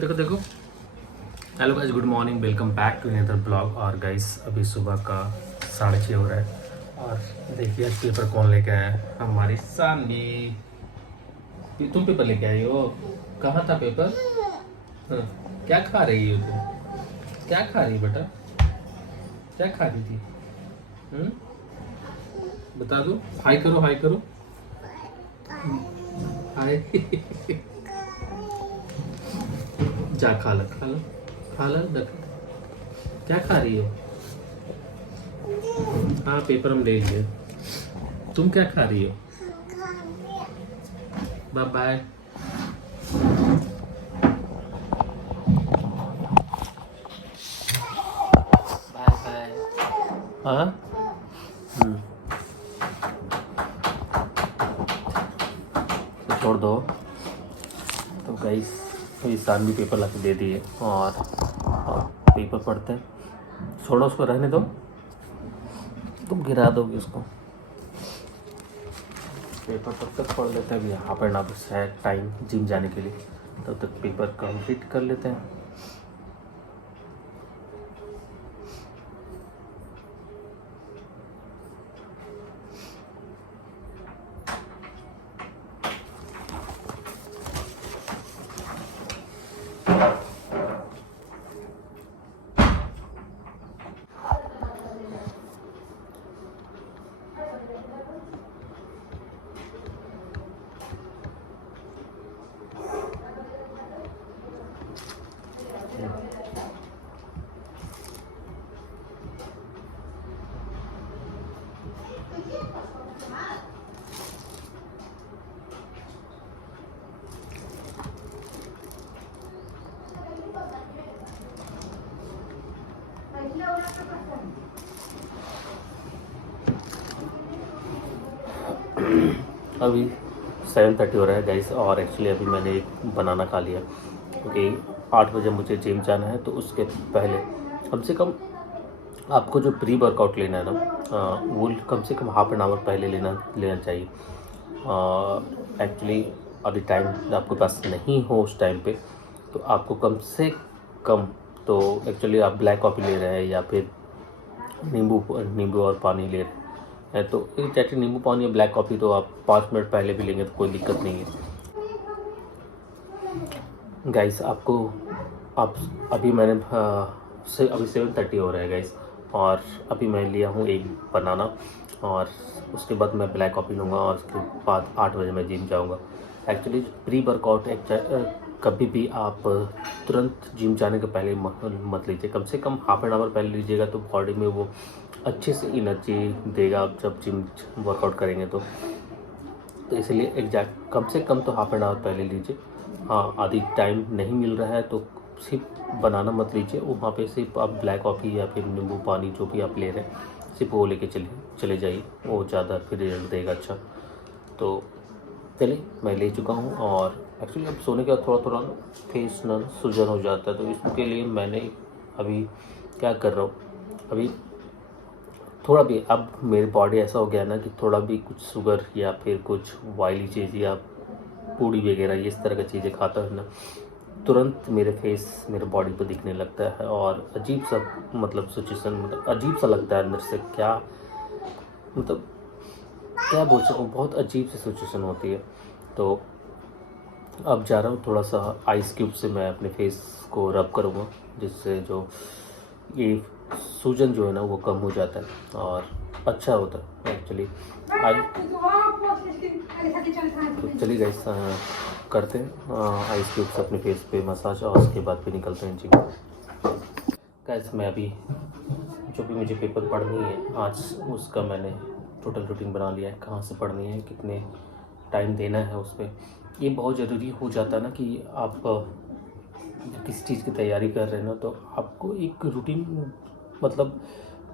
देखो देखो। Hello guys, good morning, welcome back to another blog. और गाइस अभी सुबह का 6:30 हो रहा है और देखिए आज पेपर कौन लेके आया है। हमारी सामने। तुम पेपर लेके आई हो? कहाँ था पेपर? हाँ। क्या खा रही हो तुम? क्या खा रही बेटा? क्या खा रही थी? हम्म? बता दो। हाय करो, हाय करो, हाय। जा खा लो, खा लो, खा लो। क्या खा रही हो? हाँ, पेपर हम ले लिए। तुम क्या खा रही हो? Bye bye. Bye bye. हाँ। तो छोड़ दो। तो गाइस तो ईशान भी पेपर ला के दे दिए और पेपर पढ़ते हैं। छोड़ो, उसको रहने दो, तुम गिरा दोगे उसको। पेपर तब तक पढ़ लेते हैं, अभी हाफ एन आवर है टाइम जिम जाने के लिए, तब तक पेपर कंप्लीट कर लेते हैं। अभी 7:30 हो रहा है गाइस, और एक्चुअली अभी मैंने एक बनाना खा लिया क्योंकि 8 बजे मुझे जिम जाना है। तो उसके पहले कम से कम आपको जो प्री वर्कआउट लेना है ना, वो कम से कम हाफ एन आवर पहले लेना चाहिए। एक्चुअली अभी टाइम आपके पास नहीं हो उस टाइम पे, तो आपको कम से कम, तो एक्चुअली आप ब्लैक कॉफ़ी ले रहे हैं या फिर नींबू नींबू और पानी ले रहे हैं, तो चाहे नींबू पानी या ब्लैक कॉफ़ी तो आप 5 मिनट पहले भी लेंगे तो कोई दिक्कत नहीं है गाइस। आपको आप अभी मैंने अभी 7:30 हो रहा है गाइस, और अभी मैं लिया हूँ एक बनाना, और उसके बाद मैं ब्लैक कॉफ़ी लूँगा और उसके बाद 8 बजे मैं जिम जाऊँगा। एक्चुअली प्री वर्कआउट कभी भी आप तुरंत जिम जाने के पहले मत लीजिए, कम से कम हाफ एन आवर पहले लीजिएगा तो बॉडी में वो अच्छे से एनर्जी देगा आप जब जिम वर्कआउट करेंगे तो इसलिए एग्जैक्ट कम से कम तो हाफ एन आवर पहले लीजिए। हाँ, आधी टाइम नहीं मिल रहा है तो सिर्फ बनाना मत लीजिए, वहाँ पे सिर्फ आप ब्लैक कॉफ़ी या फिर नींबू पानी जो भी आप ले रहे हैं सिर्फ वो लेके चले जाइए, वो ज़्यादा फिर रिजल्ट देगा अच्छा। तो चलिए, मैं ले चुका हूँ, और एक्चुअली अब सोने के बाद थोड़ा थोड़ा फेस ना सूजन हो जाता है, तो इसके लिए मैंने अभी क्या कर रहा हूँ, अभी थोड़ा भी, अब मेरी बॉडी ऐसा हो गया ना कि थोड़ा भी कुछ शुगर या फिर कुछ ऑयली चीज़ या पूड़ी वगैरह इस तरह की चीज़ें खाता है ना, तुरंत मेरे फेस मेरे बॉडी पे दिखने लगता है, और अजीब सा मतलब सिचुएशन, मतलब अजीब सा लगता है अंदर से, क्या मतलब क्या बोल सकूँ, बहुत अजीब सी सिचुएशन होती है। तो अब जा रहा हूँ, थोड़ा सा आइस क्यूब से मैं अपने फेस को रब करूँगा, जिससे जो ये सूजन जो है ना वो कम हो जाता है और अच्छा होता है एक्चुअली। तो चलिए गाइस, करते हैं आइस क्यूब से अपने फेस पे मसाज, और उसके बाद फिर निकलते हैं जिम। गाइस मैं अभी जो भी मुझे पेपर पढ़नी है आज, उसका मैंने टोटल रूटीन बना लिया है, कहाँ से पढ़नी है, कितने टाइम देना है उस पर। ये बहुत ज़रूरी हो जाता है ना कि आप किसी चीज़ की तैयारी कर रहे हैं ना, तो आपको एक रूटीन मतलब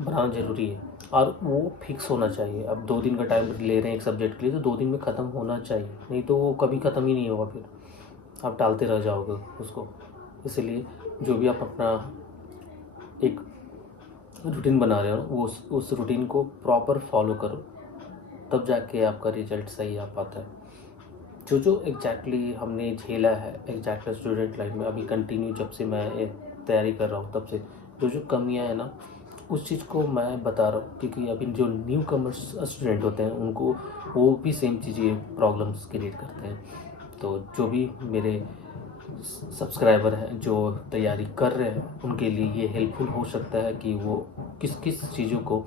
बनाना ज़रूरी है, और वो फिक्स होना चाहिए। अब 2 दिन का टाइम ले रहे हैं एक सब्जेक्ट के लिए, तो 2 दिन में ख़त्म होना चाहिए, नहीं तो वो कभी ख़त्म ही नहीं होगा, फिर आप टालते रह जाओगे उसको। इसलिए जो भी आप अपना एक रूटीन बना रहे हो वो उस रूटीन को प्रॉपर फॉलो करो, तब जाके आपका रिजल्ट सही आ पाता है। जो जो एग्जैक्टली हमने झेला है एग्जैक्टली स्टूडेंट लाइफ में, अभी कंटिन्यू जब से मैं तैयारी कर रहा हूँ तब से जो जो कमियाँ हैं ना, उस चीज़ को मैं बता रहा हूँ, क्योंकि अभी जो न्यू कमर्स स्टूडेंट होते हैं उनको वो भी सेम चीज़ें प्रॉब्लम्स क्रिएट करते हैं। तो जो भी मेरे सब्सक्राइबर हैं जो तैयारी कर रहे हैं उनके लिए ये हेल्पफुल हो सकता है कि वो किस किस चीज़ों को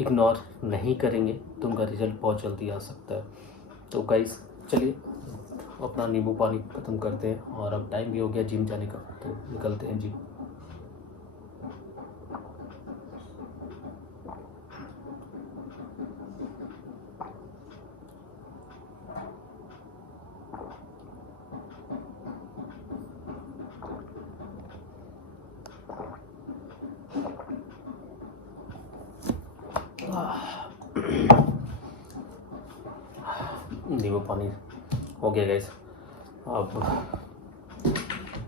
इग्नोर नहीं करेंगे तो उनका रिजल्ट बहुत जल्दी आ सकता है। तो गाइस चलिए अपना नींबू पानी ख़त्म करते हैं और अब टाइम भी हो गया जिम जाने का, तो निकलते हैं जिम। नींबू पानी हो गया गैस। अब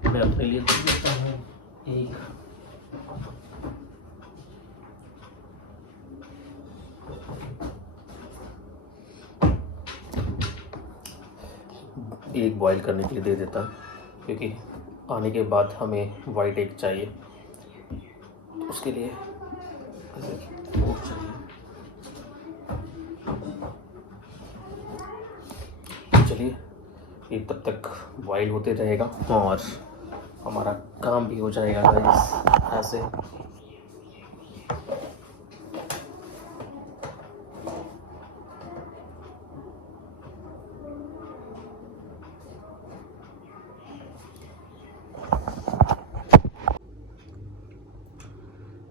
मैं अपने लिए देता हूँ एक बॉईल करने के लिए दे देता हूँ, क्योंकि आने के बाद हमें वाइट एग चाहिए, उसके लिए वो चाहिए। चलिए ये तब तक बॉईल होते रहेगा और हमारा काम भी हो जाएगा गाइस ऐसे।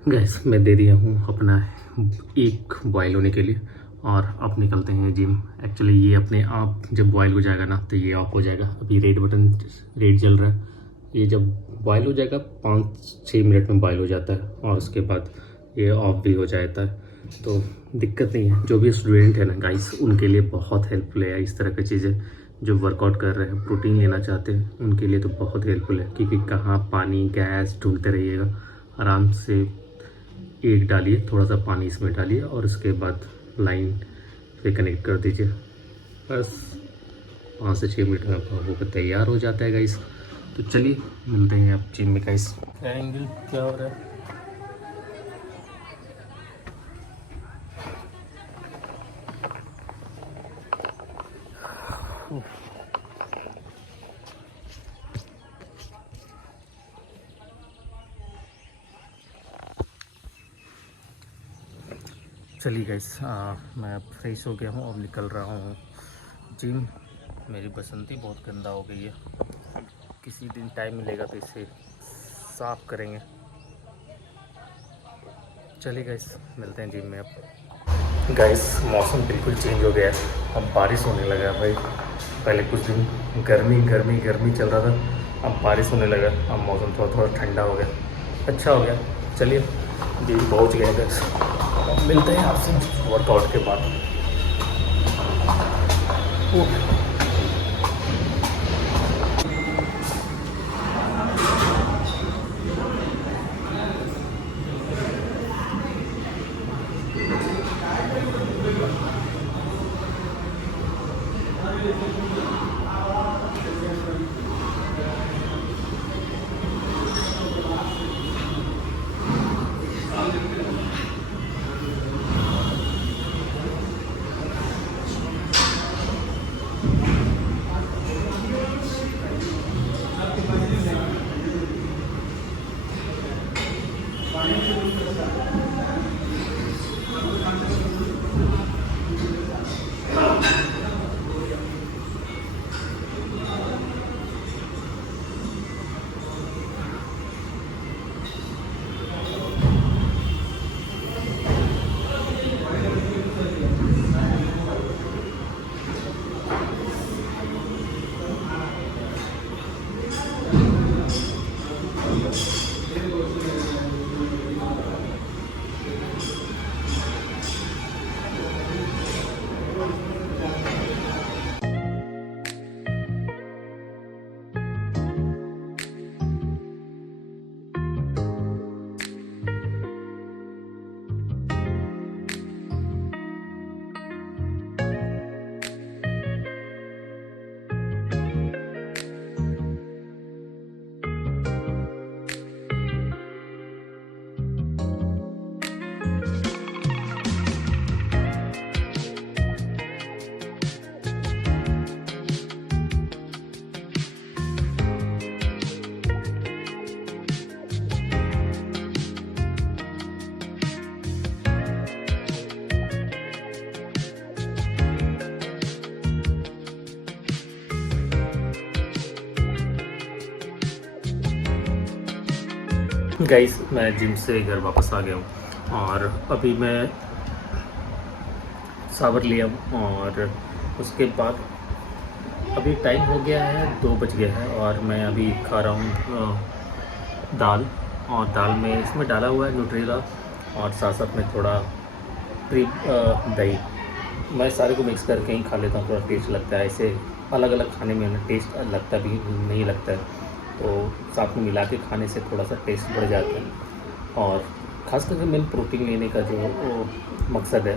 गैस मैं दे दिया हूँ अपना एक बॉयल होने के लिए और अब निकलते हैं जिम। एक्चुअली ये अपने आप जब बॉयल हो जाएगा ना तो ये ऑफ हो जाएगा। अभी रेड जल रहा है, ये जब बॉयल हो जाएगा 5-6 मिनट में बॉयल हो जाता है और उसके बाद ये ऑफ भी हो जाता है। तो दिक्कत नहीं है। जो भी स्टूडेंट है ना गाइस उनके लिए बहुत हेल्पफुल है इस तरह की चीज़ें। जो वर्कआउट कर रहे हैं प्रोटीन लेना चाहते हैं उनके लिए तो बहुत हेल्पफुल है, क्योंकि कहाँ पानी गैस ढूंढते रहिएगा। आराम से एक डालिए, थोड़ा सा पानी इसमें डालिए और उसके बाद लाइन पे कनेक्ट कर दीजिए। बस 5 से 6 मिनट में आपका वो तैयार हो जाता है गाइस। तो चलिए मिलते हैं आप जिम में गाइस। क्या एंगल क्या हो रहा है? चलिए गाइस मैं फ्रेश हो गया हूँ और निकल रहा हूँ जिम। मेरी बसंती बहुत गंदा हो गई है, किसी दिन टाइम मिलेगा तो इसे साफ करेंगे। चलिए गाइस मिलते हैं जिम में अब। गाइस मौसम बिल्कुल चेंज हो गया है, अब बारिश होने लगा है भाई। पहले कुछ दिन गर्मी चल रहा था, अब बारिश होने लगा, अब मौसम थोड़ा थोड़ा ठंडा हो गया, अच्छा हो गया। चलिए जिम पहुँच गए गाइस, मिलते हैं आपसे वर्कआउट के बाद। गाइस मैं जिम से घर वापस आ गया हूँ और अभी मैं शावर लिया हूँ और उसके बाद अभी टाइम हो गया है 2 बज गया है और मैं अभी खा रहा हूँ दाल। और दाल में इसमें डाला हुआ है न्यूट्रेला और साथ साथ में थोड़ा दही। मैं सारे को मिक्स करके ही खा लेता हूँ, थोड़ा टेस्ट लगता है। ऐसे अलग अलग खाने में ना टेस्ट लगता भी नहीं लगता है, तो साथ में मिला के खाने से थोड़ा सा टेस्ट बढ़ जाता है। और ख़ास करके मेन प्रोटीन लेने का जो मकसद है,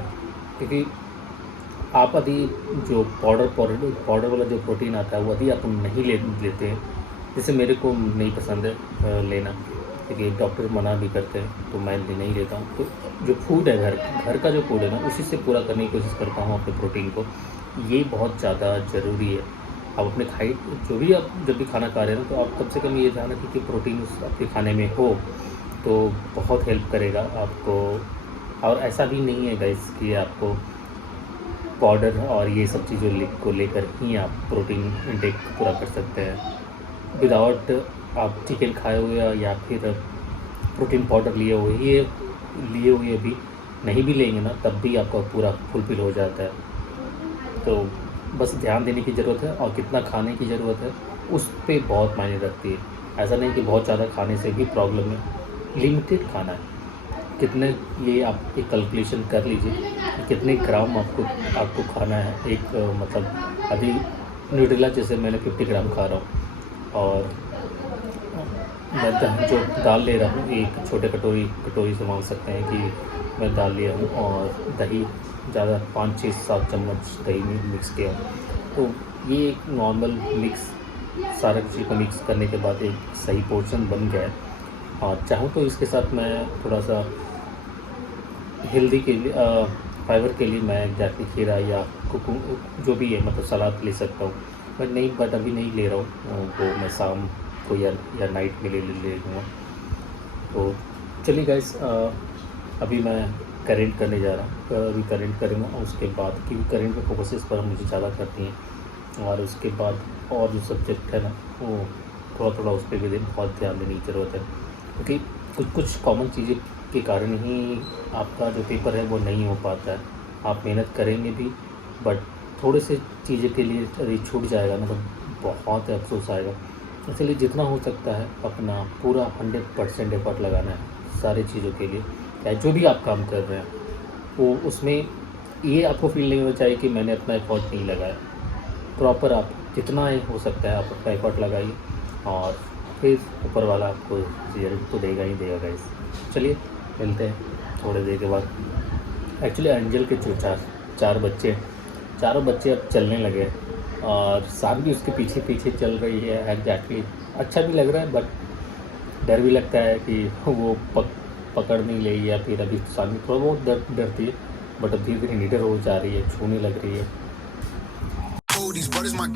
क्योंकि आप यदि जो पाउडर वाला जो प्रोटीन आता है वो यदि आप नहीं लेते हैं, जैसे मेरे को नहीं पसंद है लेना, क्योंकि डॉक्टर मना भी करते हैं, तो मैं नहीं लेता हूँ। तो जो फूड है घर का जो फूड है ना, उसी से पूरा करने की कोशिश करता हूँ अपने प्रोटीन को। ये बहुत ज़्यादा ज़रूरी है। आप अपने जो भी आप जब भी खाना खा रहे हैं ना, तो आप कम से कम ये ध्यान रखें कि प्रोटीन उस आपके खाने में हो, तो बहुत हेल्प करेगा आपको। और ऐसा भी नहीं है गाइस कि आपको पाउडर और ये सब चीज़ों को लेकर ही आप प्रोटीन इंटेक पूरा कर सकते हैं। विदाउट आप चिकन खाए हुए या फिर प्रोटीन पाउडर लिए हुए भी नहीं भी लेंगे ना, तब भी आपका पूरा फुलफिल हो जाता है। तो बस ध्यान देने की ज़रूरत है और कितना खाने की ज़रूरत है उस पे बहुत मायने रखती है। ऐसा नहीं कि बहुत ज़्यादा खाने से भी प्रॉब्लम है, लिमिटेड खाना है। कितने ये आप एक कैलकुलेशन कर लीजिए कि कितने ग्राम आपको खाना है। एक मतलब अभी न्यूट्रेला जैसे मैंने 50 ग्राम खा रहा हूँ और मैं जो दाल ले रहा हूँ, एक छोटे कटोरी से मान सकते हैं कि मैं दाल लिया हूँ और दही ज़्यादा 5-6-7 चम्मच दही में मिक्स किया हूँ। तो ये एक नॉर्मल मिक्स सारा चीज़ को मिक्स करने के बाद एक सही पोर्शन बन गया है। और चाहूँ तो इसके साथ मैं थोड़ा सा हेल्दी के लिए फाइबर के लिए मैं जाके खीरा या जो भी है मतलब सलाद ले सकता हूँ। बट अभी नहीं ले रहा हूँ, वो मैं शाम को या नाइट में ले लूँगा। तो चलिए गाइस, अभी मैं करेंट करने जा रहा हूँ। अभी करेंट करूँगा और उसके बाद क्योंकि करेंट के फोकसेस पर मुझे ज़्यादा करती हैं, और उसके बाद और जो सब्जेक्ट है ना, वो थोड़ा उस पर भी बहुत ध्यान देने की ज़रूरत है, क्योंकि कुछ कॉमन चीज़ें के कारण ही आपका जो पेपर है वो नहीं हो पाता है। आप मेहनत करेंगे भी, बट थोड़े से चीज़ें के लिए यदि छूट जाएगा ना, तो बहुत अफसोस आएगा। इसलिए जितना हो सकता है अपना पूरा 100% एफर्ट लगाना है सारी चीज़ों के लिए, चाहे जो भी आप काम कर रहे हैं वो उसमें ये आपको फील नहीं होना चाहिए कि मैंने अपना एफर्ट नहीं लगाया। प्रॉपर आप जितना हो सकता है आप अपना एफर्ट लगाइए और फिर ऊपर वाला आपको रिजल्ट तो देगा ही देगा गाइस। चलिए मिलते हैं थोड़ी देर के बाद। एक्चुअली एंजल के जो चार बच्चे, चारों बच्चे अब चलने लगे और शान भी उसके पीछे पीछे चल रही है। एग्जैक्टली अच्छा भी लग रहा है, बट डर भी लगता है कि वो पकड़ नहीं लेगी, या फिर अभी शान भी थोड़ा बहुत डरती है, बट अब धीरे धीरे निडर हो जा रही है, छूने लग रही है।